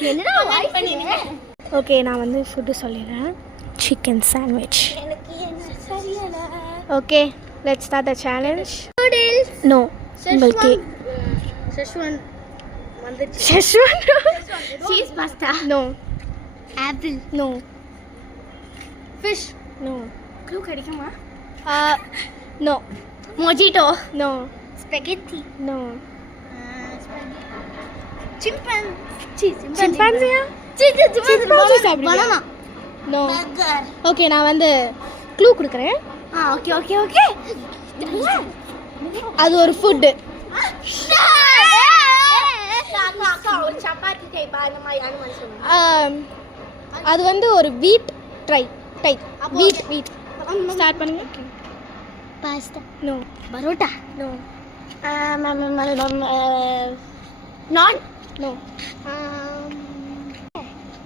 என்னடா வாய்ஸ் பண்ணீங்க? ஓகே நான் வந்து ஃபுட்டு சொல்லிடுறேன். Chicken sandwich. எனக்கு என்ன சரியால. Okay let's start the challenge. Noodles. No. உங்களுக்கு செஷ்வான் வந்துச்சு. Schezwan. Cheese pasta. No. Apple. No. Fish. No. Clue கிடைக்குமா? No. Mojito. No. Spaghetti. No. சிம்பான்சியா? சிம்பான்சி சாப்பிடுறியா? பனானா. நோ. பர்கர். ஓகே நான் வந்து க்ளூ கொடுக்குறேன். Okay okay okay. அது ஒரு ஃபுட்டு. ஒரு சப்பாத்தி டைப் அந்த மாதிரி சொல்லுங்க. அது வந்து ஒரு வீட் டைப். வீட் ஸ்டார்ட் பண்ணுங்க. Pasta. No. Parotta. No. Naan. No.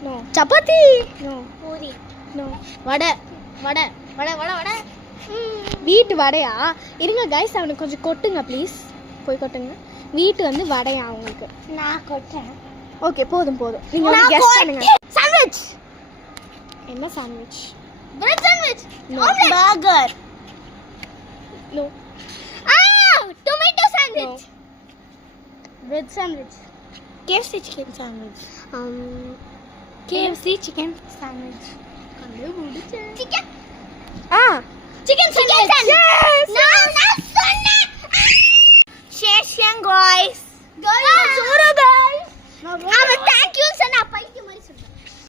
No. Chapati. No. Puri. No. Vada. Vada vada vada vada. வீட்டு வடையா? இருங்க கைஸ் அவனுக்கு கொஞ்சம் கொட்டுங்க ப்ளீஸ். போய் கொட்டுங்க. வீட்டு வந்து வடையா உங்களுக்கு? நான் கொட்டேன். ஓகே போதும் நீங்க வந்து கெஸ் பண்ணுங்க. சாண்ட்விச். என்ன sandwich? Bread sandwich. No. Burger. No. Tomato sandwich. Bread sandwich. KFC chicken sandwich. KFC chicken sandwich. கண்டுபிடிச்ச. சிக்கன். Chicken sandwich. Yes. நான் சொன்னேன். Sheshan guys. Guys. Guys. அவ thank you சொன்னா பை.